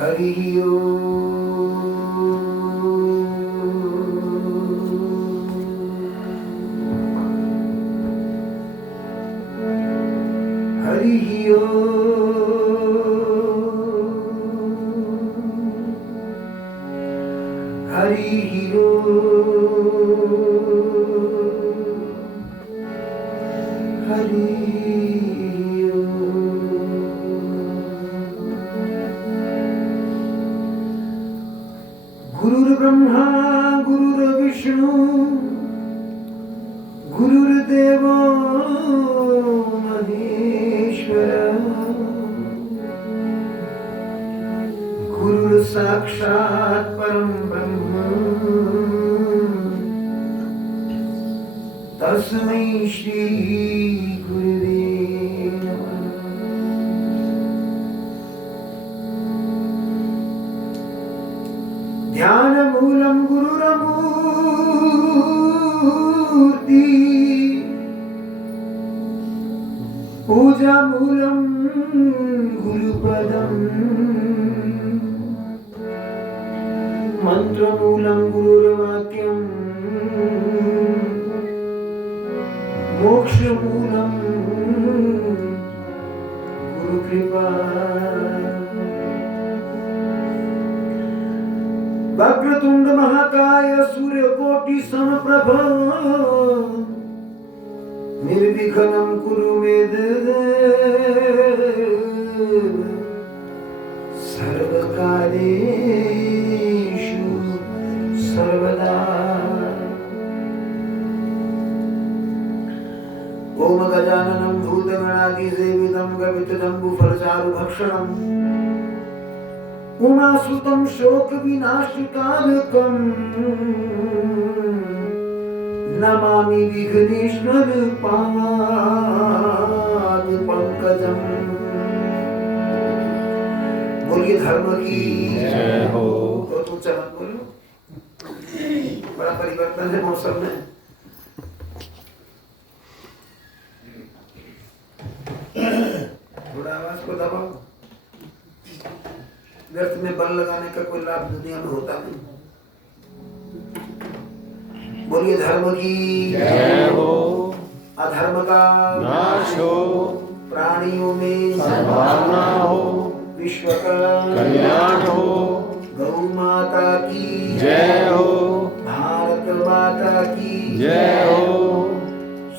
हरि गुरुर्ब्रह्मा गुरुर्विष्णु गुरुर्देवो महेश्वर गुरुर् साक्षात् परं ब्रह्म तस्मै श्री गुरुवे नमः। ध्यानमूलं गुरुरमूर्ति पूजामूलं गुरुपदम् मंत्रमूलं गुरुर्वाक्यम् मोक्षमूलं गुरुकृपा। वक्रतुंड महाकाय सूर्यकोटि समप्रभ निर्विघ्नं कुरु मे देव सर्वकार्येषु सर्वदा। ओम गजाननं भूतगणाधिसेवितं गवितजम्बुफलचारुभक्षणम् उमासुतं शोकविनाशकारकम् नमामि विघ्नेश्वर पादपङ्कजम्। बोलिए धर्म की जय हो। तो ऊंचा मत बोलो, बड़ा परिवर्तन है मौसम में। थोड़ा आवाज को दबाओ, व्यर्थ में बल लगाने का कोई लाभ दुनिया में होता नहीं। बोलिए धर्म की जय हो। अधर्म का नाश हो, प्राणियों में सद्भावना हो, विश्व का कल्याण हो। गौ माता की जय हो, भारत माता की जय हो,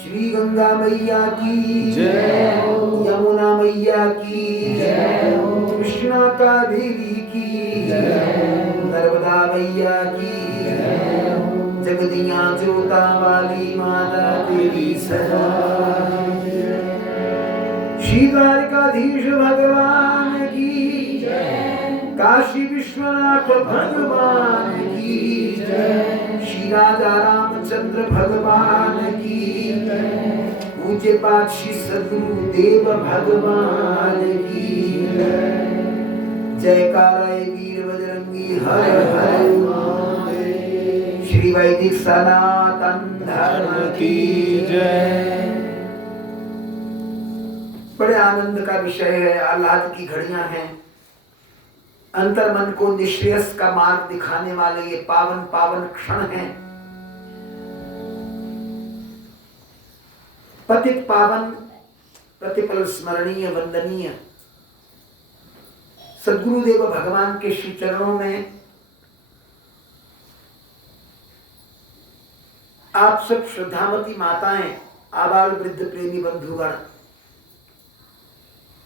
श्री गंगा मैया की जय हो, यमुना मैया की जय हो, कृष्णा का देवी की जय हो, नर्मदा मैया की जय हो, जगदियां जोता वाली माता तेरी सदा। श्री द्वारिकाधीश भगवान की जय, काशी विश्वनाथ भगवान की जय, श्री राजा रामचंद्र भगवान की जय, पूज्य पाठ श्री सद्गुरुदेव भगवान की जय। जयकारा वीर बजरंगी हर हर महादेव। श्री वैदिक सनातन धर्म की जय। बड़े आनंद का विषय है, आह्लाद की घड़ियां हैं। अंतर मन को निश्रेयस का मार्ग दिखाने वाले ये पावन पावन क्षण हैं। पतित पावन प्रतिपल स्मरणीय वंदनीय सद्गुरुदेव भगवान के श्री चरणों में आप सब श्रद्धामती माताएं, आबाल वृद्ध प्रेमी बंधुगण,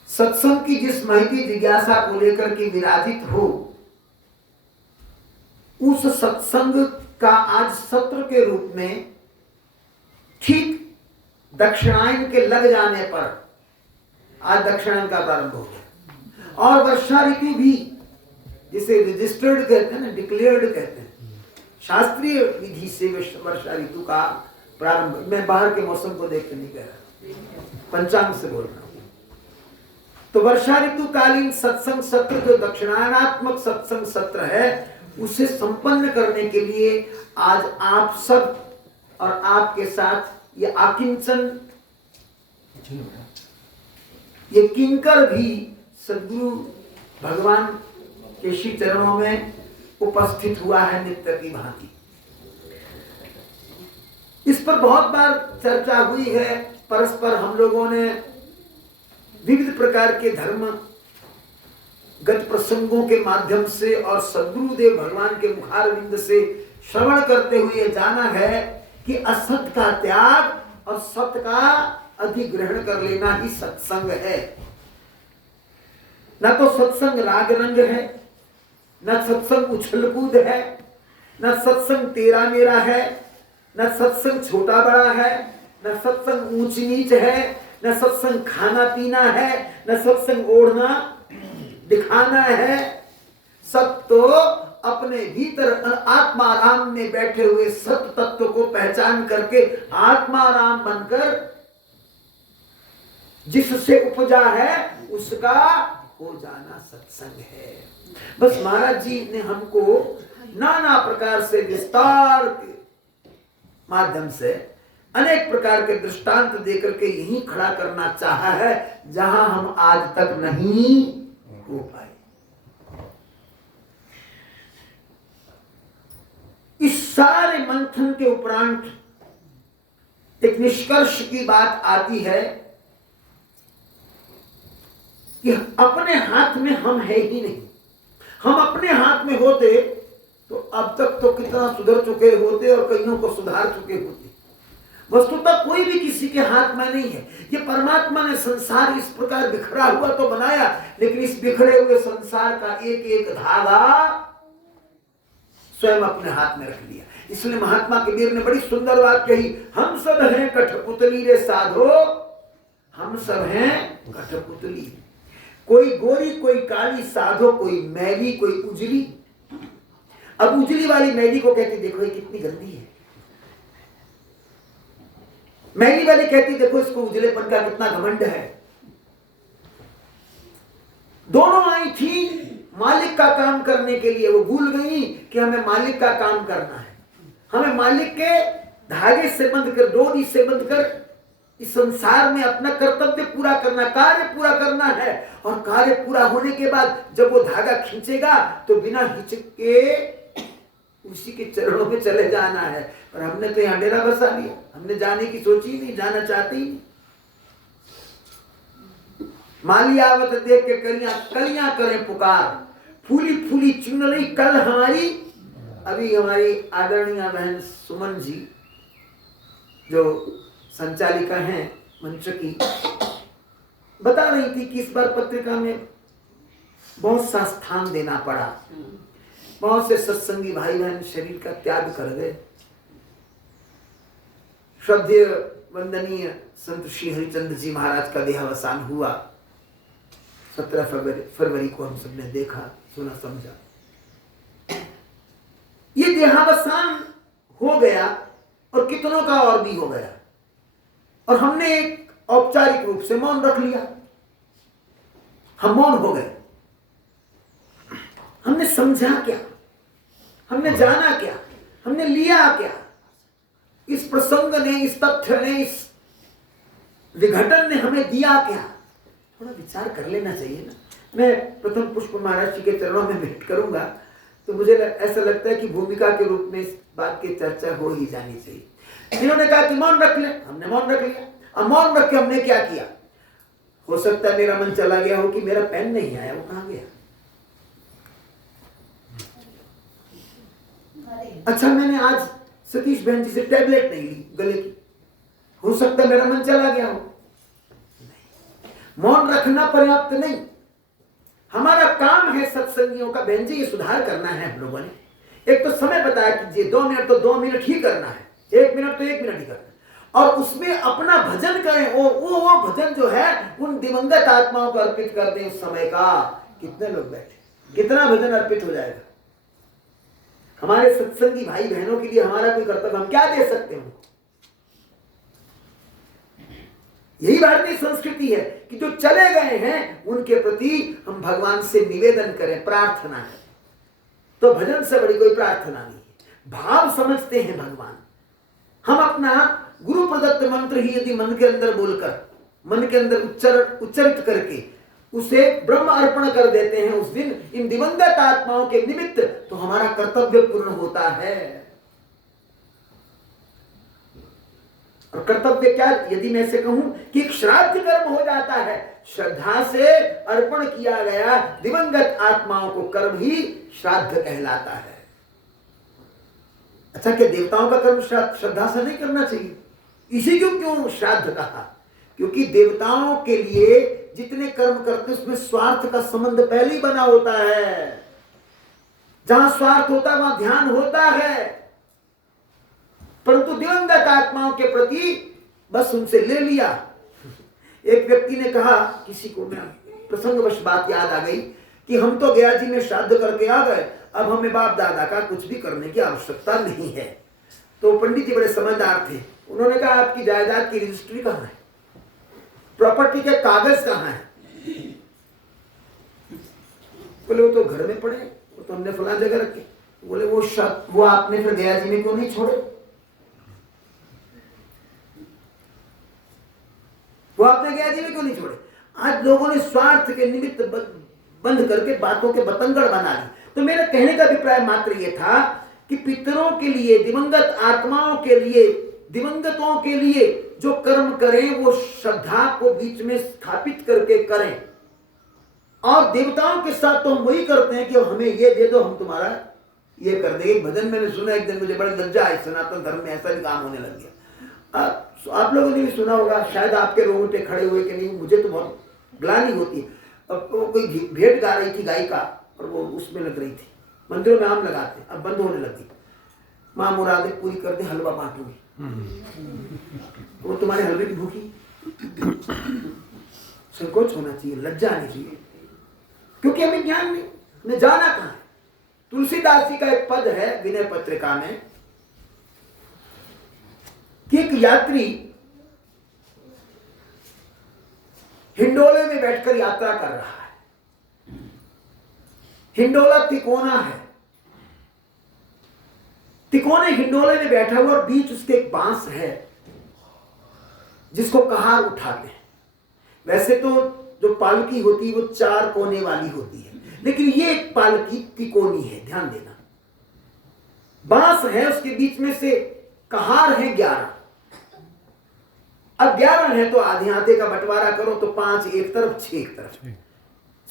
सत्संग की जिस महती जिज्ञासा को लेकर के विराजित हो, उस सत्संग का आज सत्र के रूप में ठीक दक्षिणायन के लग जाने पर आज दक्षिणायन का प्रारंभ हो गया और वर्षा ऋतु भी, जिसे रजिस्टर्ड कहते हैं ना, डिक्लेयर्ड कहते हैं, शास्त्रीय विधि से वर्षा ऋतु का प्रारंभ। मैं बाहर के मौसम को देख के नहीं कह रहा, पंचांग से बोल रहा हूं। तो वर्षा ऋतु कालीन सत्संग सत्र जो दक्षिणायनात्मक सत्संग सत्र है, उसे संपन्न करने के लिए आज आप सब और आपके साथ ये आकिंचन, ये किंकर भी सद्गुरु भगवान केशी चरणों में उपस्थित हुआ है नित्य की भांति। इस पर बहुत बार चर्चा हुई है, परस्पर हम लोगों ने विविध प्रकार के धर्म गत प्रसंगों के माध्यम से और सद्गुरुदेव भगवान के मुखारविंद से श्रवण करते हुए जाना है कि असत का त्याग और सत्य का अधिग्रहण कर लेना ही सत्संग है। न तो सत्संग राग रंग है, न सत्संग उछल कूद है, न सत्संग तेरा मेरा है, न सत्संग छोटा बड़ा है, न सत्संग ऊंच नीच है, न सत्संग खाना पीना है, न सत्संग ओढ़ना दिखाना है। सब तो अपने भीतर आत्माराम में बैठे हुए सत्य तत्व को पहचान करके आत्माराम बनकर जिससे उपजा है उसका हो जाना सत्संग है। बस महाराज जी ने हमको नाना प्रकार से विस्तार के माध्यम से अनेक प्रकार के दृष्टांत देकर के यही खड़ा करना चाहा है जहां हम आज तक नहीं हो पाए। इस सारे मंथन के उपरांत एक निष्कर्ष की बात आती है कि अपने हाथ में हम है ही नहीं। हम अपने हाथ में होते तो अब तक तो कितना सुधर चुके होते और कईयों को सुधार चुके होते। वस्तुतः कोई भी किसी के हाथ में नहीं है। ये परमात्मा ने संसार इस प्रकार बिखरा हुआ तो बनाया, लेकिन इस बिखरे हुए संसार का एक एक धागा स्वयं अपने हाथ में रख लिया। इसलिए महात्मा कबीर ने बड़ी सुंदर बात कही, हम सब हैं कठपुतली रे साधो, हम सब हैं कठपुतली। कोई गोरी कोई काली साधो, कोई मैली कोई उजली। अब उजली वाली मैली को कहती देखो ये कितनी गंदी है, मैली वाली कहती देखो इसको उजलेपन का कितना घमंड है। दोनों आई थी मालिक का काम करने के लिए, वो भूल गई कि हमें मालिक का काम करना है। हमें मालिक के धागे से बंध कर, डोरी से बंध कर इस संसार में अपना कर्तव्य पूरा करना, कार्य पूरा करना है। और कार्य पूरा होने के बाद जब वो धागा खींचेगा तो बिना हिचके उसी के चरणों में चले जाना है। पर हमने तो यहाँ डेरा बसा लिया, हमने जाने की सोची नहीं, जाना चाहती नहीं। माली आवत देख के कलियां करें पुकार, फूली फूली चुन रही कल हमारी। अभी हमारी आदरणीय बहन सुमन जी जो संचालिका हैं मंच की, बता रही थी कि इस बार पत्रिका में बहुत सा स्थान देना पड़ा। बहुत से सत्संगी भाई बहन शरीर का त्याग कर गए। श्रद्धेय वंदनीय संत श्री हरिचंद्र जी महाराज का देहावसान हुआ। 17 फरवरी को हम सबने देखा, सुना, समझा। ये देहावसान हो गया और कितनों का और भी हो गया, और हमने एक औपचारिक रूप से मौन रख लिया। हम मौन हो गए। हमने समझा क्या, हमने जाना क्या, हमने लिया क्या, इस प्रसंग ने, इस तथ्य ने, इस विघटन ने हमें दिया क्या, थोड़ा विचार कर लेना चाहिए ना। मैं प्रथम पुष्प महाराज जी के चरणों में भेंट करूंगा तो मुझे ऐसा लगता है कि भूमिका के रूप में इस बात की चर्चा हो ही जानी चाहिए। इन्होंने कहा कि मौन रख ले, हमने मौन रख लिया। अब मौन रख के हमने क्या किया? हो सकता है मेरा मन चला गया हो कि मेरा पेन नहीं आया, वो कहां गया? अच्छा, मैंने आज सतीश बहन जी से टैबलेट नहीं ली गले की, हो सकता है मेरा मन चला गया हो। मौन रखना पर्याप्त नहीं। हमारा काम है सत्संगियों का, बहन जी ये सुधार करना है हम लोगों ने। एक तो समय बताया कि 2 मिनट तो 2 मिनट ही करना है, 1 मिनट तो 1 मिनट ही करना है, और उसमें अपना भजन करें। और वो भजन जो है उन दिवंगत आत्माओं को अर्पित कर दें। उस समय का कितने लोग बैठे, कितना भजन अर्पित हो जाएगा। हमारे सत्संगी भाई बहनों के लिए हमारा कोई कर्तव्य, हम क्या दे सकते हैं? यही भारतीय संस्कृति है कि जो चले गए हैं उनके प्रति हम भगवान से निवेदन करें, प्रार्थना करें। तो भजन से बड़ी कोई प्रार्थना नहीं है। भाव समझते हैं भगवान। हम अपना गुरु प्रदत्त मंत्र ही यदि मन के अंदर बोलकर, मन के अंदर उच्चरित करके उसे ब्रह्म अर्पण कर देते हैं उस दिन इन दिवंगत आत्माओं के निमित्त, तो हमारा कर्तव्य पूर्ण होता है। और कर्तव्य क्या, यदि मैं से कहूं कि एक श्राद्ध कर्म हो जाता है, श्रद्धा से अर्पण किया गया दिवंगत आत्माओं को कर्म ही श्राद्ध कहलाता है। अच्छा, क्या देवताओं का कर्म श्रद्धा से नहीं करना चाहिए? इसी को क्यों श्राद्ध कहा? क्योंकि देवताओं के लिए जितने कर्म करते हैं उसमें स्वार्थ का संबंध पहले ही बना होता है। जहां स्वार्थ होता है वहां ध्यान होता है, परंतु दिवंगत आत्माओं के प्रति बस उनसे ले लिया। एक व्यक्ति ने कहा, किसी को मैं प्रसंगवश बात याद आ गई कि हम तो गया जी में श्राद्ध करके आ गए, अब हमें बाप दादा का कुछ भी करने की आवश्यकता नहीं है। तो पंडित जी बड़े समझदार थे, उन्होंने कहा आपकी जायदाद की रजिस्ट्री कहाँ है, प्रॉपर्टी के कागज कहाँ है? बोले वो तो घर में पड़े, वो तो हमने फला जगह रखे। बोले वो आपने फिर गया जी में क्यों नहीं छोड़े? वो आपने गया जी में क्यों नहीं छोड़े? आज लोगों ने स्वार्थ के निमित्त बंद करके बातों के बतंगड़ बना ली। तो मेरे कहने का अभिप्राय मात्र ये था कि पितरों के लिए, दिवंगत आत्माओं के लिए, दिवंगतों के लिए जो कर्म करें वो श्रद्धा को बीच में स्थापित करके करें। और देवताओं के साथ तो हम वही करते हैं कि हमें ये दे दो, हम तुम्हारा ये कर देंगे। भजन मैंने सुना एक दिन, मुझे बड़ी लज्जा आई, सनातन धर्म में ऐसा भी काम होने लग गया। आप लोगों ने भी सुना होगा, शायद आपके रोंगटे खड़े हुए कि नहीं, मुझे तो बहुत ग्लानि होती है। अब तो कोई भेंट गा रही थी गायिका, और वो उसमें लग रही थी, मंदिरों में आम लगाते, अब बंद होने लगी। माँ मुरादे पूरी कर दे, हलवा बांटूंगी। वो तुम्हारे हलवे की भूखी। संकोच होना चाहिए, लज्जा आनी चाहिए, क्योंकि हमें ज्ञान नहीं, हमें जाना कहाँ है। तुलसीदास जी का एक पद है विनय पत्रिका में कि एक यात्री हिंडोले में बैठकर यात्रा कर रहा है। हिंडोला तिकोना है, तिकोने हिंडोले में बैठा हुआ और बीच उसके एक बांस है जिसको कहार उठाते हैं। वैसे तो जो पालकी होती है वो 4 कोने वाली होती है, लेकिन ये एक पालकी तिकोनी है, ध्यान देना। बांस है, उसके बीच में से कहार है 11। अब 11 है तो आधे आधे का बंटवारा करो तो 5 एक तरफ, 6 एक तरफ।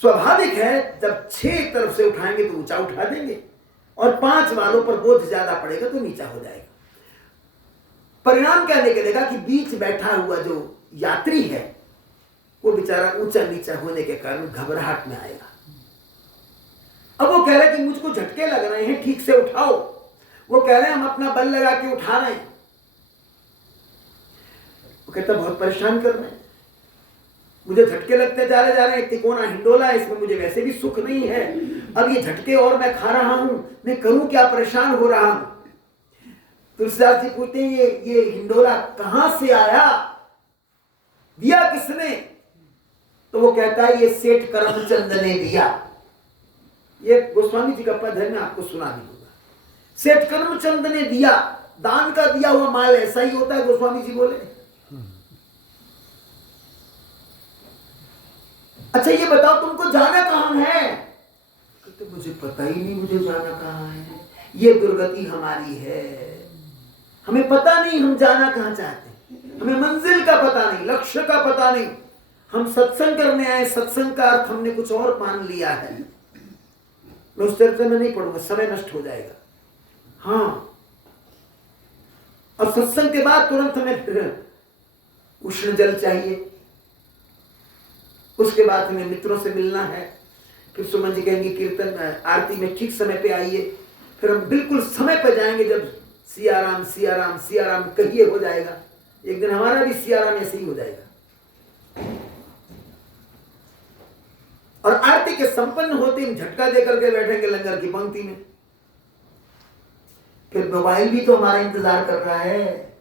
स्वाभाविक है जब 6 एक तरफ से उठाएंगे तो ऊंचा उठा देंगे, और 5 वालों पर बोझ ज्यादा पड़ेगा तो नीचा हो जाएगा। परिणाम क्या निकलेगा कि बीच बैठा हुआ जो यात्री है वो बेचारा ऊंचा नीचा होने के कारण घबराहट में आएगा। अब वो कह रहा है कि मुझको झटके लग रहे हैं, ठीक से उठाओ। वो कह रहे हैं हम अपना बल लगा के उठा रहे हैं। वो कहता बहुत परेशान कर रहे हैं, मुझे झटके लगते जा रहे हैं। तिकोना हिंडोला है, इसमें मुझे वैसे भी सुख नहीं है, अब ये झटके और मैं खा रहा हूं, मैं करूं क्या, परेशान हो रहा हूं। तुलसीदास जी पूछते हैं ये हिंडोला कहां से आया, दिया किसने? तो वो कहता है ये सेठ करमचंद ने दिया। ये गोस्वामी जी का पद है, मैं आपको सुना भी दूंगा। सेठ करमचंद ने दिया, दान का दिया हुआ माल ऐसा ही होता है, गोस्वामी जी बोले। अच्छा ये बताओ तुमको जाना कहां है? तो मुझे पता ही नहीं मुझे जाना कहां है, ये दुर्गति हमारी है, हमें पता नहीं हम जाना कहां चाहते हैं, हमें मंजिल का पता नहीं, लक्ष्य का पता नहीं। हम सत्संग करने आए, सत्संग का अर्थ हमने कुछ और मान लिया है। मैं उस चर्चा में नहीं पढ़ूंगा, समय नष्ट हो जाएगा। हाँ, और सत्संग के बाद तुरंत हमें उष्ण जल चाहिए, उसके बाद हमें मित्रों से मिलना है, फिर सुमन जी कहेंगे कीर्तन आरती में ठीक समय पे आइए, फिर हम बिल्कुल समय पे जाएंगे जब सिया राम सिया राम सिया राम कहिए हो जाएगा। एक दिन हमारा भी सिया राम ऐसे ही हो जाएगा। और आरती के संपन्न होते ही झटका देकर के बैठेंगे लंगर की पंक्ति में। फिर मोबाइल भी तो हमारा इंतजार कर रहा है,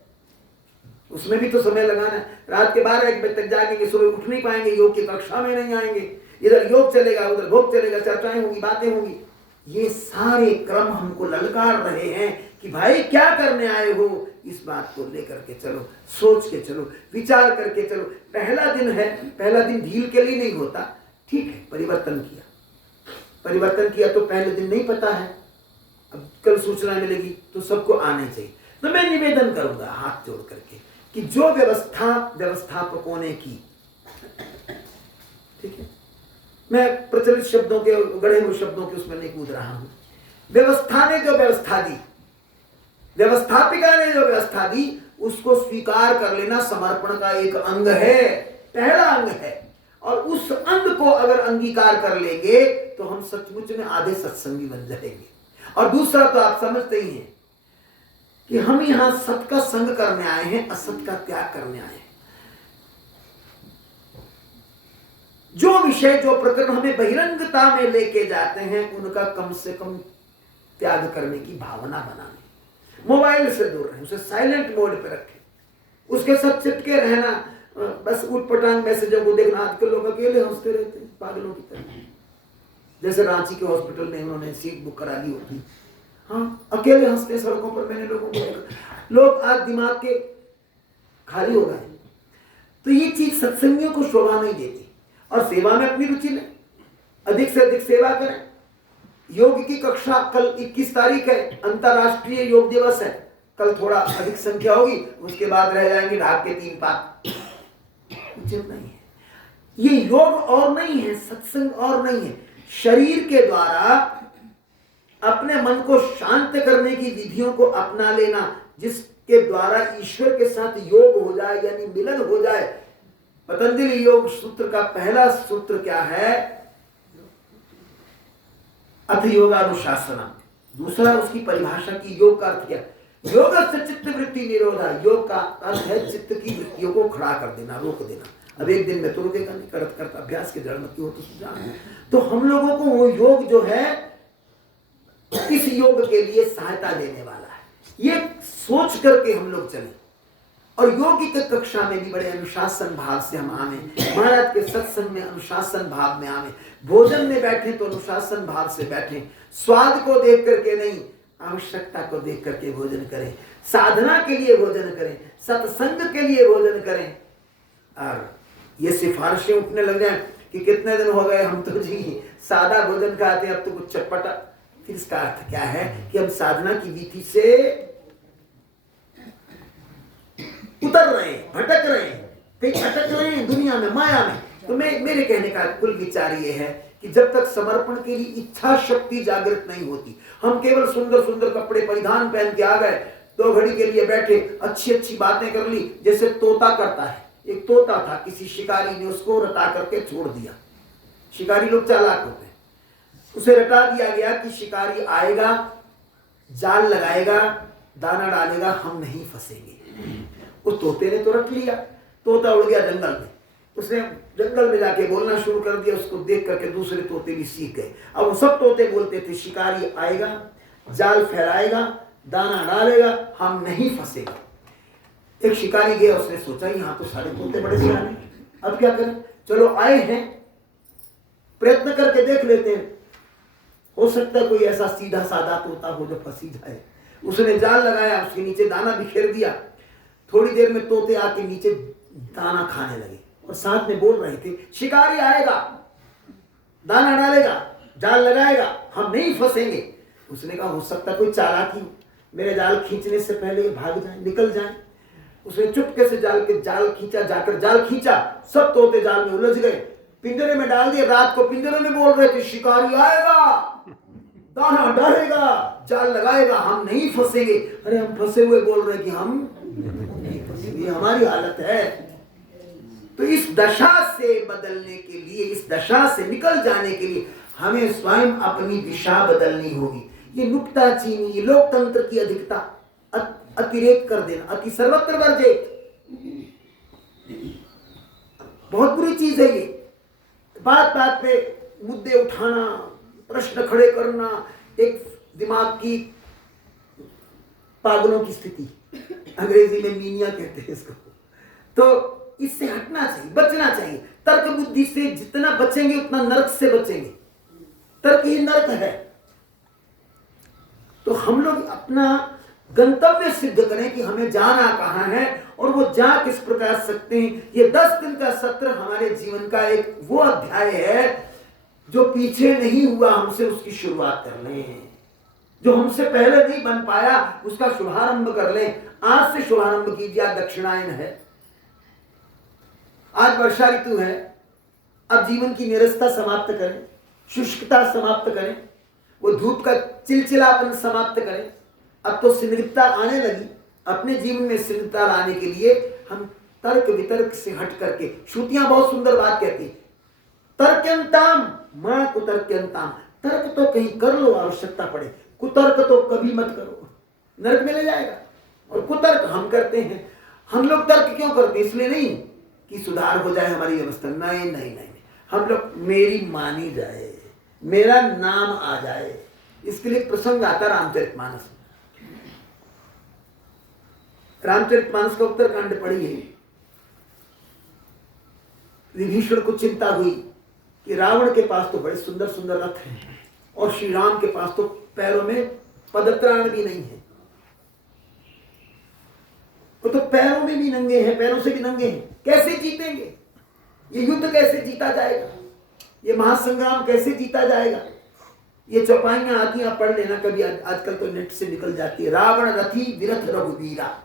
उसमें भी तो समय लगाना है। रात के 12-1 बजे तक जागेंगे, सुबह उठ नहीं पाएंगे, योग की कक्षा में नहीं आएंगे, इधर योग चलेगा उधर भोग चलेगा, चर्चाएं होंगी, बातें होंगी। ये सारे क्रम हमको ललकार रहे हैं कि भाई क्या करने आए हो, इस बात को लेकर के चलो, सोच के चलो, विचार करके चलो। पहला दिन है, पहला दिन ढील के लिए नहीं होता, ठीक है, परिवर्तन किया तो पहले दिन नहीं पता है, अब कल सूचना मिलेगी तो सबको आना चाहिए। तो मैं निवेदन करूंगा हाथ जोड़ करके कि जो व्यवस्थापकों ने की, ठीक है, मैं प्रचलित शब्दों के, गढ़े हुए शब्दों के उसमें नहीं कूद रहा हूं। व्यवस्था ने जो व्यवस्था दी, व्यवस्थापिका ने जो व्यवस्था दी, उसको स्वीकार कर लेना समर्पण का एक अंग है, पहला अंग है। और उस अंग को अगर अंगीकार कर लेंगे तो हम सचमुच में आधे सत्संगी बन जाएंगे। और दूसरा तो आप समझते ही हैं कि हम यहां सत का संग करने आए हैं, असत का त्याग करने आए हैं। जो विषय, जो प्रकरण हमें बहिरंगता में लेके जाते हैं, उनका कम से कम त्याग करने की भावना बनाने। मोबाइल से दूर रहें, उसे साइलेंट मोड पे रखें, उसके साथ चिपके रहना, बस उठपटांग मैसेजों को देखना। आजकल लोग अकेले हंसते रहते हैं पागलों की तरह, जैसे रांची के हॉस्पिटल में उन्होंने सीट बुक करा दी होती, हाँ, अकेले हंसते सड़कों पर। मैंने लोगों को देखा, लोग आज दिमाग के खाली हो गए। तो ये चीज सत्संगियों को शोभा नहीं देती। और सेवा में अपनी रुचि लें, अधिक से अधिक सेवा करें। योग की कक्षा कल 21 तारीख है, अंतरराष्ट्रीय योग दिवस है। कल थोड़ा अधिक संख्या होगी, उसके बाद रह जाएंगे ढाक के 3 पाक। उचित नहीं है ये। योग और नहीं है, सत्संग और नहीं है। शरीर के द्वारा अपने मन को शांत करने की विधियों को अपना लेना, जिसके द्वारा ईश्वर के साथ योग हो जाए, यानी मिलन हो जाए। पतंजलि योग सूत्र का पहला सूत्र क्या है? अथ योगानुशासनम। दूसरा उसकी परिभाषा की, योग का अर्थ क्या? योग से चित्त वृत्ति निरोधा। योग का अर्थ है चित्त की वृत्तियों को खड़ा कर देना, रोक देना। अब एक दिन में तो रुकेगा नहीं, करत करत अभ्यास के जड़ मत हो तो सुझाव। तो हम लोगों को वो योग जो है, इस योग के लिए सहायता देने वाला है, ये सोच करके हम लोग चले। और योगिक कक्षा में भी बड़े अनुशासन भाव से हम आवे, महाराज के सत्संग में अनुशासन भाव में आवे, भोजन में बैठे तो अनुशासन भाव से बैठे, स्वाद को देख करके नहीं, आवश्यकता को देख करके भोजन करें, साधना के लिए भोजन करें, सत्संग के लिए भोजन करें। और ये सिफारिशें उठने लग जाए कि कितने दिन हो गए हम तो जी सादा भोजन खाते हैं, अब तो कुछ चटपटा। फिर इसका अर्थ क्या है कि हम साधना की विधि से उतर रहे हैं, भटक रहे हैं, कहीं भटक रहे हैं दुनिया में, माया में। तो मेरे कहने का कुल विचार ये है कि जब तक समर्पण के लिए इच्छा शक्ति जागृत नहीं होती, हम केवल सुंदर सुंदर कपड़े परिधान पहन के आ गए, 2 घड़ी के लिए बैठे, अच्छी अच्छी बातें कर ली, जैसे तोता करता है। एक तोता था, किसी शिकारी ने उसको रटा करके छोड़ दिया। शिकारी लोग चालाक होते हैं। उसे रटा दिया गया कि शिकारी आएगा, जाल लगाएगा, दाना डालेगा, हम नहीं फंसेंगे। उस तोते ने तो रट लिया। तोता उड़ गया जंगल में, उसने जंगल में जाके बोलना शुरू कर दिया। उसको देख करके दूसरे तोते भी सीख गए। अब वो सब तोते बोलते थे, शिकारी आएगा, जाल फैलाएगा, दाना डालेगा, हम नहीं फंसेगा। एक शिकारी गया, उसने सोचा यहाँ तो सारे तोते बड़े सियाने, अब क्या करें, चलो आए हैं, प्रयत्न करके देख लेते हैं, हो सकता है कोई ऐसा सीधा साधा तोता हो जो फंसी जाए। उसने जाल लगाया, उसके नीचे दाना बिखेर दिया। थोड़ी देर में तोते आके नीचे दाना खाने लगे और साथ में बोल रहे थे, शिकारी आएगा, दाना डालेगा, जाल लगाएगा, हम नहीं फंसेंगे। उसने कहा हो सकता कोई चालाकी, मेरे जाल खींचने से पहले भाग जाए, निकल जाए। उसने चुपके से जाल खींचा, जाकर जाल खींचा, सब तोते जाल में उलझ गए, पिंजरे में डाल दिए। रात को पिंजरे में बोल रहे थे, शिकारी आएगा, दाना डालेगा, जाल लगाएगा, हम नहीं फंसेंगे। अरे हम फंसे हुए बोल रहे कि हम नहीं फंसेंगे, हमारी हालत है। तो इस दशा से बदलने के लिए, इस दशा से निकल जाने के लिए हमें स्वयं अपनी दिशा बदलनी होगी। ये नुक्ताचीनी, ये लोकतंत्र की अधिकता, अतिरेक कर देना, अति सर्वत्र वर्जित, बहुत बुरी चीज है ये। बात बात पे मुद्दे उठाना, प्रश्न खड़े करना, एक दिमाग की पागलों की स्थिति, अंग्रेजी में मीनिया कहते हैं इसको। तो इससे हटना चाहिए, बचना चाहिए। तर्क बुद्धि से जितना बचेंगे उतना नरक से बचेंगे। तर्क ही नरक है। तो हम लोग अपना गंतव्य सिद्ध करें कि हमें जाना कहाँ है और वो जा किस प्रकार सकते हैं। ये 10 दिन का सत्र हमारे जीवन का एक वो अध्याय है जो पीछे नहीं हुआ हमसे, उसकी शुरुआत कर लें। जो हमसे पहले नहीं बन पाया उसका शुभारंभ कर लें। आज से शुभारंभ कीजिए। आज दक्षिणायन है, आज वर्षा ऋतु है। अब जीवन की निरसता समाप्त करें, शुष्कता समाप्त करें, वो धूप का चिलचिलापन समाप्त करें। अब तो स्निग्धता आने लगी। अपने जीवन में स्निग्धता लाने के लिए हम तर्क वितर्क से हट करके, श्रुतियां बहुत सुंदर बात कहती, तर्क्यंताम मां कुतर्क्यंताम। तर्क तो कहीं कर लो आवश्यकता पड़े, कुतर्क तो कभी मत करो, नरक में ले जाएगा। और कुतर्क हम करते हैं। हम लोग तर्क क्यों करते हैं? इसलिए नहीं कि सुधार हो जाए हमारी अवस्था, नहीं नहीं नहीं, हम लोग मेरी मानी जाए, मेरा नाम आ जाए, इसके लिए प्रसंग आता रामचरितमानस में। रामचरितमानस का उत्तरकांड पढ़िए। विभीषण को चिंता हुई कि रावण के पास तो बड़े सुंदर सुंदर रथ हैं और श्री राम के पास तो पैरों में पदत्राण भी नहीं है। वो तो पैरों में भी नंगे हैं, पैरों से भी नंगे हैं। कैसे जीतेंगे? ये युद्ध कैसे जीता जाएगा? ये महासंग्राम कैसे जीता जाएगा? ये चौपाइयां आती हैं, आप पढ़ लेना कभी, आजकल तो नेट से निकल जाती है। रावण रथी विरथ रघुवीरा,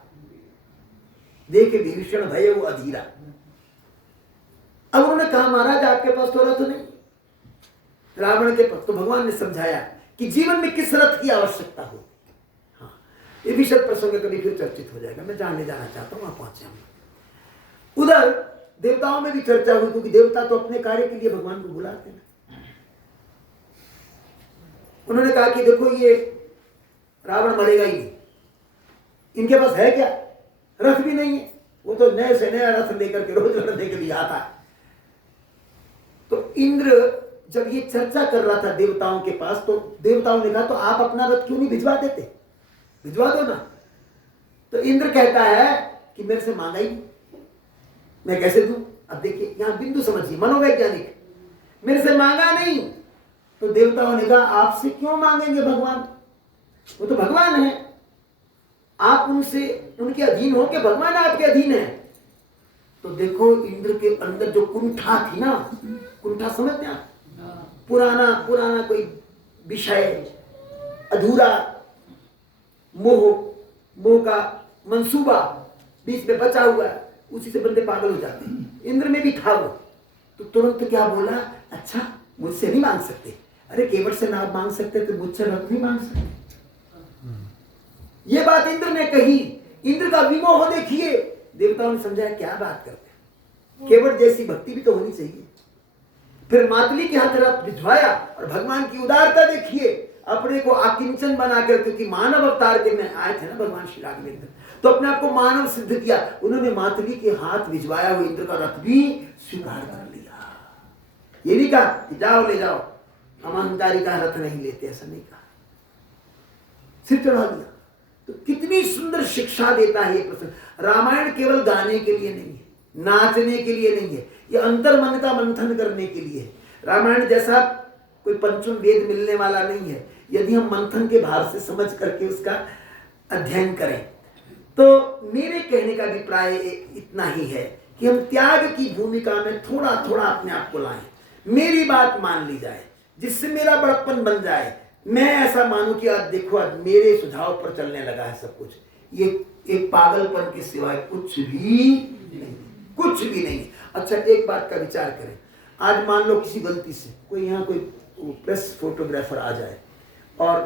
देखे विभीषण भय वो अधीरा। अब उन्होंने कहा महाराज आपके पास तो रथ नहीं। रावण के पास तो भगवान ने समझाया कि जीवन में किस रथ की आवश्यकता हो। हाँ, ये विशद प्रसंग कभी फिर चर्चित हो जाएगा, मैं जानने जाना चाहता हूं, वहां पहुंचे हम। उधर देवताओं में भी चर्चा हुई, क्योंकि देवता तो अपने कार्य के लिए भगवान को बुलाते हैं। उन्होंने कहा कि देखो ये रावण मरेगा ही नहीं, इनके पास है क्या? रथ भी नहीं है। वो तो नए से नया रथ लेकर के रोज लड़ने के लिए आता है। तो इंद्र जब ये चर्चा कर रहा था देवताओं के पास, तो देवताओं ने कहा तो आप अपना रथ क्यों नहीं भिजवा देते? भिजवा दो ना। तो इंद्र कहता है कि मेरे से मांगा ही, मैं कैसे दूं? अब देखिए यहां बिंदु समझिए, मनोवैज्ञानिक, मेरे से मांगा नहीं। तो देवताओं ने कहा आपसे क्यों मांगेंगे भगवान? वो तो भगवान है, आप उनसे उनके अधीन हो के भगवान आपके अधीन है। तो देखो इंद्र के अंदर जो कुंठा थी ना, कुंठा समझते हैं? पुराना पुराना कोई विषय, अधूरा मोह का मंसूबा बीच में बचा हुआ है, उसी से बंदे पागल हो जाते हैं। इंद्र में भी था वो। तो तुरंत क्या बोला? अच्छा मुझसे नहीं मांग सकते? अरे केवट से ना मांग सकते तो मुझसे रथ नहीं मांग सकते? ये बात इंद्र ने कही। इंद्र का विमोह देखिए। देवताओं ने समझाया क्या बात करते हैं, केवट जैसी भक्ति भी तो होनी चाहिए। फिर मातली के हाथ रथ भिजवाया और भगवान की उदारता देखिए, अपने को आकिंचन बनाकर, क्योंकि मानव अवतार के में आए थे ना भगवान श्री राघवेंद्र, तो अपने आप को मानव सिद्ध किया। उन्होंने मातली के हाथ भिजवाया हुआ इंद्र का रथ भी स्वीकार कर लिया। ये नहीं कहा कि जाओ ले जाओ, हम अहंकारी का रथ नहीं लेते, ऐसा नहीं कहा, सिर चढ़ा दिया। तो कितनी सुंदर शिक्षा देता है ये प्रसंग। रामायण केवल गाने के लिए नहीं है, नाचने के लिए नहीं है, ये अंतर मन का मंथन करने के लिए है। रामायण जैसा कोई पंचम वेद मिलने वाला नहीं है, यदि हम मंथन के भार से समझ करके उसका अध्ययन करें। तो मेरे कहने का अभिप्राय इतना ही है कि हम त्याग की भूमिका में थोड़ा थोड़ा अपने आप को लाएं, मेरी बात मान ली जाए, जिससे मेरा बड़प्पन बन जाए। मैं ऐसा मानूं कि आज देखो आज मेरे सुझाव पर चलने लगा है सब कुछ। ये एक पागलपन के सिवाय कुछ भी नहीं, कुछ भी नहीं। अच्छा एक बात का विचार करें, आज मान लो किसी गलती से कोई यहाँ कोई प्रेस फोटोग्राफर आ जाए और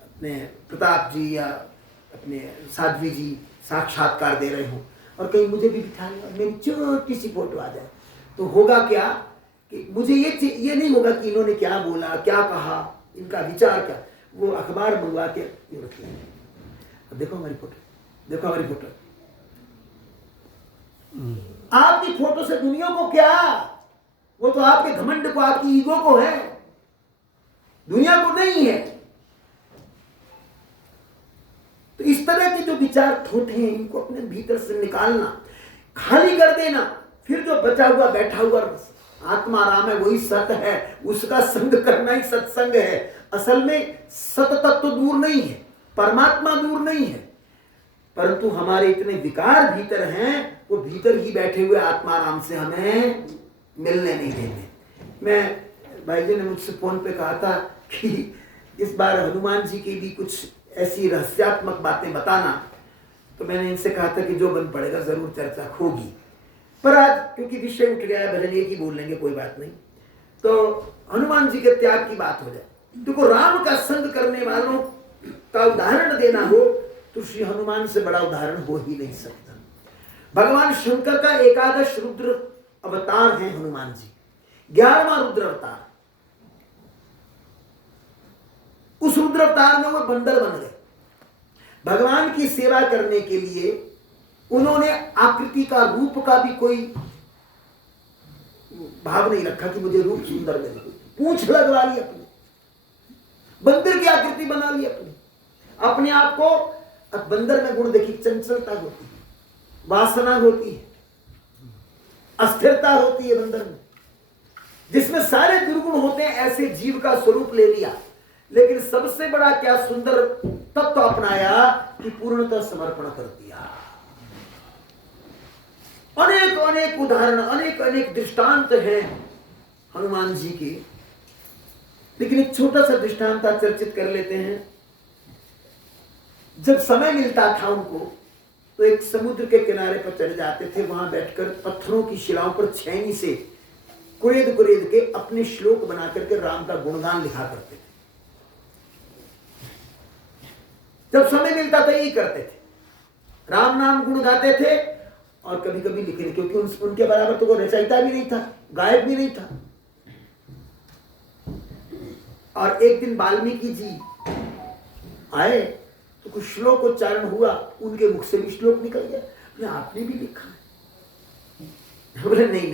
अपने प्रताप जी या अपने साध्वी जी साक्षात्कार दे रहे हों और कहीं मुझे भी बिठा लें और मेरी छोटी सी फोटो आ जाए, तो होगा क्या कि मुझे ये नहीं होगा कि इन्होंने क्या बोला, क्या कहा, इनका विचार क्या, वो अखबार मंगवा के रख लेंगे। अब देखो हमारी फोटो, देखो हमारी फोटो। आपकी फोटो से दुनिया को क्या, वो तो आपके घमंड को, आपकी ईगो को है, दुनिया को नहीं है। तो इस तरह के जो विचार थोथे हैं इनको अपने भीतर से निकालना, खाली कर देना, फिर जो बचा हुआ बैठा हुआ आत्मा राम है वही सत है, उसका संग करना ही सत्संग है। असल में सत तत्व तो दूर नहीं है, परमात्मा दूर नहीं है, परंतु हमारे इतने विकार भीतर हैं, वो भीतर ही बैठे हुए आत्माराम से हमें मिलने नहीं देते। मैं भाई जी ने मुझसे फोन पे कहा था कि इस बार हनुमान जी की भी कुछ ऐसी रहस्यात्मक बातें बताना, तो मैंने इनसे कहा था कि जो बन पड़ेगा जरूर चर्चा होगी, पर आज क्योंकि विषय उठ गया है, भजन एक ही बोल लेंगे, कोई बात नहीं। तो हनुमान जी के त्याग की बात हो जाए। देखो, राम का संग करने वालों का उदाहरण देना हो तो श्री हनुमान से बड़ा उदाहरण हो ही नहीं सकता। भगवान शंकर का एकादश रुद्र अवतार है हनुमान जी, 11वां रुद्र अवतार। उस रुद्र अवतार में वो बंदर बन गए। भगवान की सेवा करने के लिए उन्होंने आकृति का, रूप का भी कोई भाव नहीं रखा कि मुझे रूप सुंदर मिले। पूंछ लगवा ली अपनी, बंदर की आकृति बना ली अपने आप को। अब बंदर में गुण देखिए, चंचलता होती है, वासना होती है, अस्थिरता होती है बंदर में, जिसमें सारे दुर्गुण होते हैं। ऐसे जीव का स्वरूप ले लिया, लेकिन सबसे बड़ा क्या सुंदर तत्व अपनाया कि पूर्णतः समर्पण कर दिया। अनेक अनेक उदाहरण, अनेक अनेक दृष्टांत हैं हनुमान जी के, लेकिन एक छोटा सा दृष्टांत चर्चित कर लेते हैं। जब समय मिलता था उनको, तो एक समुद्र के किनारे पर चले जाते थे। वहां बैठकर पत्थरों की शिलाओं पर छैनी से कुरेद कुरेद के अपने श्लोक बना करके राम का गुणगान लिखा करते थे। जब समय मिलता था यही करते थे, राम नाम गुण गाते थे और कभी कभी लिखे, क्योंकि उनके बराबर तो कोई रचयिता भी नहीं था, गायक भी नहीं था। और एक दिन वाल्मीकि जी आए तो कुछ श्लोक उच्चारण हुआ, उनके मुख से भी श्लोक निकल गया। बोले, आपने भी लिखा है? बोले, नहीं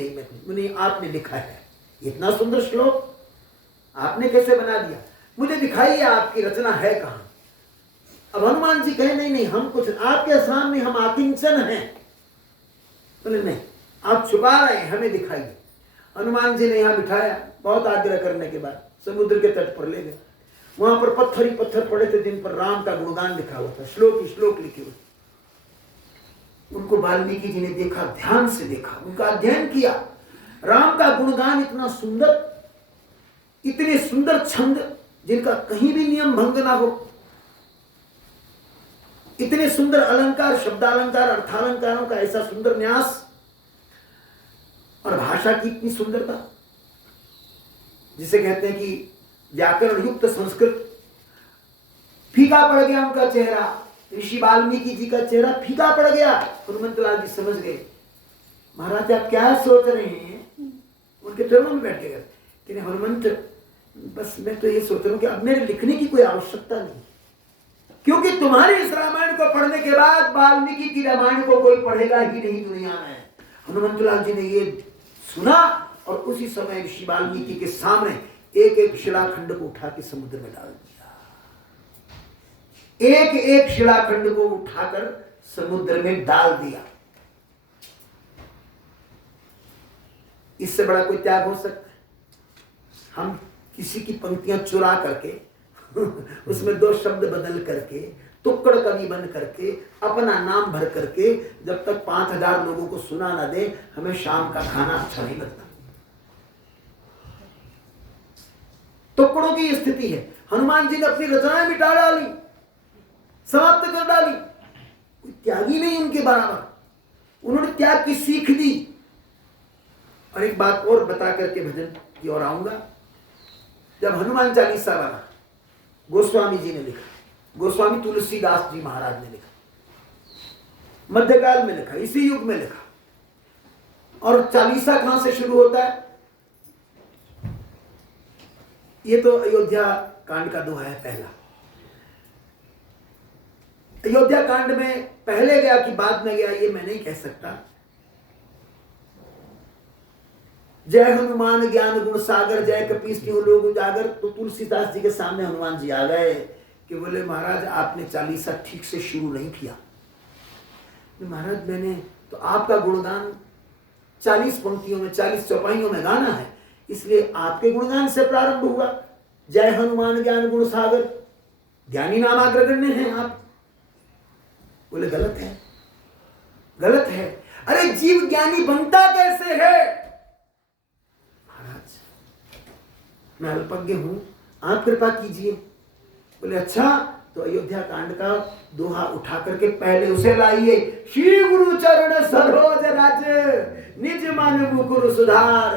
नहीं, आपने लिखा है। इतना सुंदर श्लोक आपने कैसे बना दिया? मुझे दिखाइए आपकी रचना है कहां। अब हनुमान जी कहे, नहीं, हम कुछ आपके सामने हम आकिंचन हैं। बोले, नहीं, आप छुपा रहे हैं, हमें दिखाइए। हनुमान जी ने यहां बिठाया, बहुत आग्रह करने के बाद समुद्र के तट पर ले गए। वहां पर पत्थर ही पत्थर पड़े थे, जिन पर राम का गुणगान लिखा हुआ था, श्लोक ही श्लोक लिखे हुए। उनको वाल्मीकि जी ने देखा, ध्यान से देखा, उनका अध्ययन किया। राम का गुणगान इतना सुंदर, इतने सुंदर छंद जिनका कहीं भी नियम भंग ना हो, इतने सुंदर अलंकार, शब्दालंकार, अर्थालंकारों का ऐसा सुंदर न्यास, और भाषा की इतनी सुंदरता, जिसे कहते हैं कि व्याकरण युक्त संस्कृत। फीका पड़ गया उनका चेहरा, ऋषि वाल्मीकि जी का चेहरा फीका पड़ गया। हनुमंतलाल जी समझ गए, महाराज आप क्या सोच रहे हैं? उनके चरणों में बैठ गए कि हनुमंत, बस मैं तो ये सोच रहा हूं कि अब मेरे लिखने की कोई आवश्यकता नहीं, क्योंकि तुम्हारे इस रामायण को पढ़ने के बाद वाल्मीकि की रामायण को कोई पढ़ेगा ही नहीं दुनिया में। हनुमंतलाल जी ने ये सुना और उसी समय ऋषि वाल्मीकि के सामने एक एक शिलाखंड को उठा के समुद्र में डाल दिया। एक एक शिलाखंड को उठाकर समुद्र में डाल दिया। इससे बड़ा कोई त्याग हो सकता है? हम किसी की पंक्तियां चुरा करके उसमें 2 शब्द बदल करके, टुकड़ कवि बन करके, अपना नाम भर करके, जब तक 5000 लोगों को सुना ना दे, हमें शाम का खाना अच्छा नहीं लगता। टुकड़ों की स्थिति है। हनुमान जी ने अपनी रचनाएं मिटा डाली, समाप्त कर डाली। कोई त्यागी नहीं उनके बराबर, उन्होंने त्याग की सीख दी। और एक बात और बता करके भजन की ओर आऊंगा। जब हनुमान चालीसा बना, गोस्वामी जी ने लिखा, गोस्वामी तुलसीदास जी महाराज ने लिखा, मध्यकाल में लिखा, इसी युग में लिखा। और चालीसा कहां से शुरू होता है? ये तो अयोध्या कांड का दोहा है पहला। अयोध्या कांड में पहले गया कि बाद में गया ये मैं नहीं कह सकता। जय हनुमान ज्ञान गुण सागर, जय कपीस क्यों लोग उजागर। तो तुलसीदास जी के सामने हनुमान जी आ गए कि बोले, महाराज आपने चालीसा ठीक से शुरू नहीं किया। महाराज मैंने तो आपका गुणगान 40 पंक्तियों में, 40 चौपाइयों में गाना है, इसलिए आपके गुणगान से प्रारंभ हुआ। जय हनुमान ज्ञान गुण सागर, ज्ञानी नाम अग्रगण्य हैं आप। बोले गलत है, गलत है। अरे जीव ज्ञानी बनता कैसे है? महाराज मैं अल्पज्ञ हूं, आप कृपा कीजिए। बोले अच्छा, तो अयोध्या कांड का दोहा उठा करके पहले उसे लाइए, श्री गुरु चरण सरोज रज निज मन मुकुर सुधार।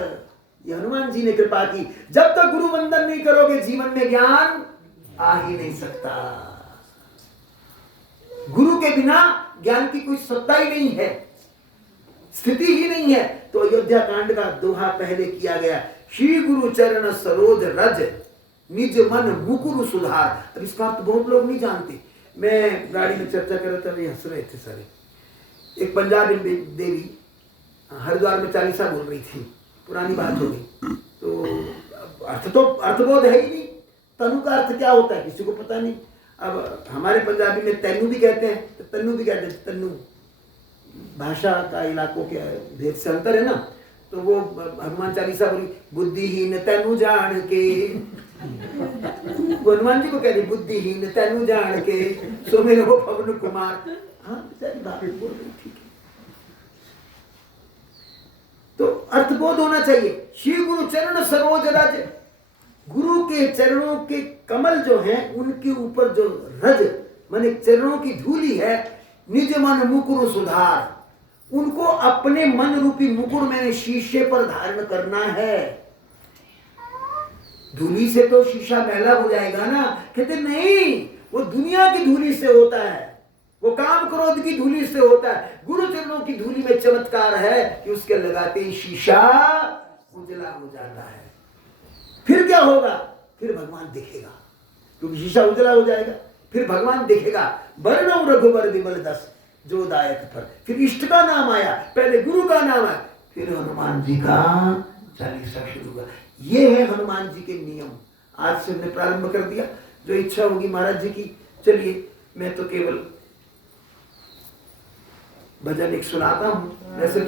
ये हनुमान जी ने कृपा की। जब तक गुरु वंदन नहीं करोगे जीवन में ज्ञान आ ही नहीं सकता। गुरु के बिना ज्ञान की कोई सत्ता ही नहीं है, स्थिति ही नहीं है। तो अयोध्या कांड का दोहा पहले किया गया, श्री गुरु चरण सरोज रज निज मन मुकुर सुधार। अब इसका अर्थ बहुत लोग नहीं जानते। मैं गाड़ी में चर्चा कर रहा था, नहीं हंस रहे थे सारे। एक पंजाबी देवी हरिद्वार में चालीसा बोल रही थी, पुरानी बात हो गई। तो अर्थबोध है ही नहीं। तनु का अर्थ क्या होता है किसी को पता नहीं। अब हमारे पंजाबी में तैनू भी कहते हैं, तो तन्नू भी कहते हैं। तन्नू भाषा का इलाकों के भेद से अंतर है ना। तो वो हनुमान चालीसा बोली, बुद्धिहीन तैनू जान के, वो हनुमान जी को कह रही, बुद्धिहीन तैनू जान के सो मेरे हो पवन कुमार। हाँ बेचारी बात बोल रही, ठीक है। तो अर्थबोध होना चाहिए। श्री गुरु चरण सरोज रज, गुरु के चरणों के कमल जो हैं उनके ऊपर जो रज माने चरणों की धूली है, निज मन मुकुर सुधार, उनको अपने मन रूपी मुकुर में शीशे पर धारण करना है। धूली से तो शीशा मैला हो जाएगा ना। कहते नहीं, वो दुनिया की धूली से होता है, वो काम क्रोध की धूली से होता है। गुरु चरणों की धूली में चमत्कार है कि उसके लगाते ही शीशा उजला हो जाता है। फिर क्या होगा? फिर भगवान दिखेगा, क्योंकि शीशा उजला हो जाएगा। फिर भगवान दिखेगा। वर्णो रघुबर विमल दस जो दायक पर। फिर इष्ट का नाम आया, पहले गुरु का नाम आया, फिर हनुमान जी का चालीसा शुरू हुआ। ये है हनुमान जी के नियम। आज से हमने प्रारंभ कर दिया। जो इच्छा होगी महाराज जी की, चलिए मैं तो केवल भजन एक सुनाता हूं। वैसे तो